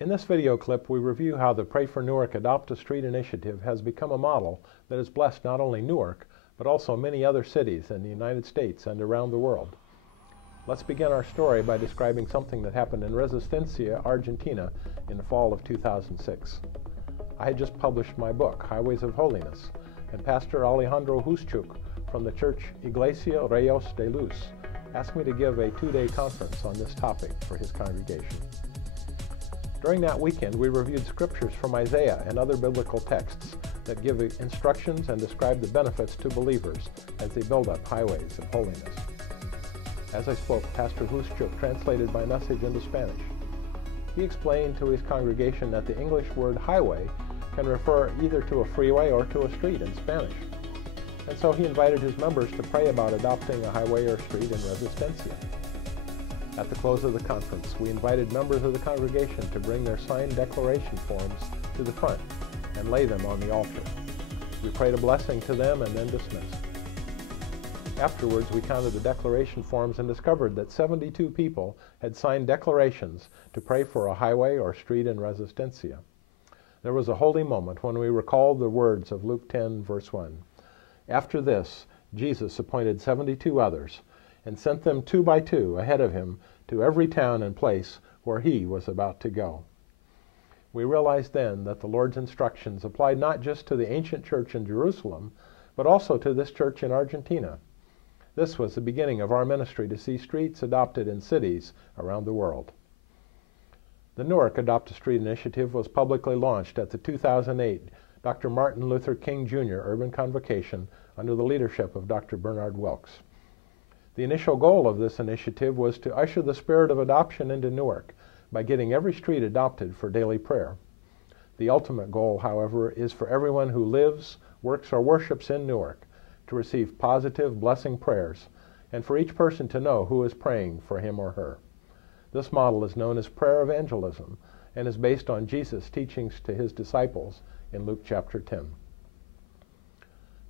In this video clip, we review how the Pray for Newark Adopt a Street initiative has become a model that has blessed not only Newark, but also many other cities in the United States and around the world. Let's begin our story by describing something that happened in Resistencia, Argentina in the fall of 2006. I had just published my book, Highways of Holiness, and Pastor Alejandro Huschuk from the church Iglesia Reyes de Luz asked me to give a two-day conference on this topic for his congregation. During that weekend, we reviewed scriptures from Isaiah and other biblical texts that give instructions and describe the benefits to believers as they build up highways of holiness. As I spoke, Pastor Huschuk translated my message into Spanish. He explained to his congregation that the English word highway can refer either to a freeway or to a street in Spanish. And so he invited his members to pray about adopting a highway or street in Resistencia. At the close of the conference, we invited members of the congregation to bring their signed declaration forms to the front and lay them on the altar. We prayed a blessing to them and then dismissed. Afterwards, we counted the declaration forms and discovered that 72 people had signed declarations to pray for a highway or street in Resistencia. There was a holy moment when we recalled the words of Luke 10, verse 1. After this, Jesus appointed 72 others and sent them 2 by 2 ahead of him to every town and place where he was about to go. We realized then that the Lord's instructions applied not just to the ancient church in Jerusalem, but also to this church in Argentina. This was the beginning of our ministry to see streets adopted in cities around the world. The Newark Adopt a Street initiative was publicly launched at the 2008 Dr. Martin Luther King Jr. Urban Convocation under the leadership of Dr. Bernard Wilkes. The initial goal of this initiative was to usher the spirit of adoption into Newark by getting every street adopted for daily prayer. The ultimate goal, however, is for everyone who lives, works, or worships in Newark to receive positive, blessing prayers, and for each person to know who is praying for him or her. This model is known as prayer evangelism and is based on Jesus' teachings to his disciples in Luke chapter 10.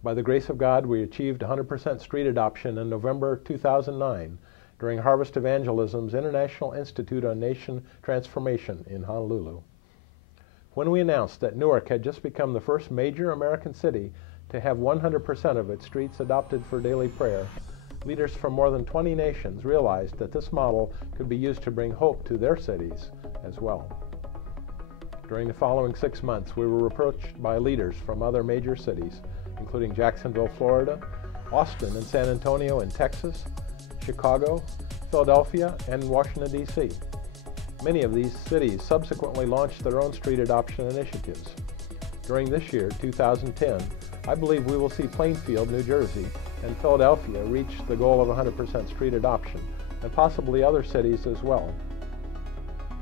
By the grace of God, we achieved 100% street adoption in November 2009 during Harvest Evangelism's International Institute on Nation Transformation in Honolulu. When we announced that Newark had just become the first major American city to have 100% of its streets adopted for daily prayer, leaders from more than 20 nations realized that this model could be used to bring hope to their cities as well. During the following 6 months, we were approached by leaders from other major cities, including Jacksonville, Florida, Austin and San Antonio in Texas, Chicago, Philadelphia, and Washington, D.C. Many of these cities subsequently launched their own street adoption initiatives. During this year, 2010, I believe we will see Plainfield, New Jersey, and Philadelphia reach the goal of 100% street adoption, and possibly other cities as well.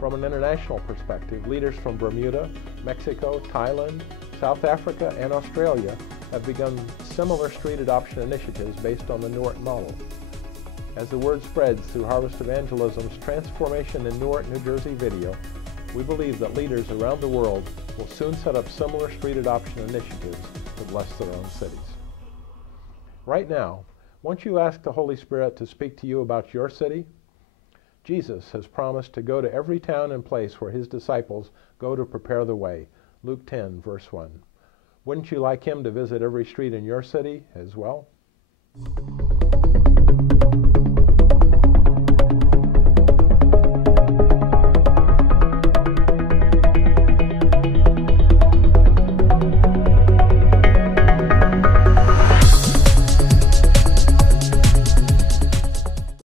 From an international perspective, leaders from Bermuda, Mexico, Thailand, South Africa, and Australia have begun similar street adoption initiatives based on the Newark model. As the word spreads through Harvest Evangelism's Transformation in Newark, New Jersey video, we believe that leaders around the world will soon set up similar street adoption initiatives to bless their own cities. Right now, won't you ask the Holy Spirit to speak to you about your city? Jesus has promised to go to every town and place where his disciples go to prepare the way. Luke 10, verse 1. Wouldn't you like him to visit every street in your city as well?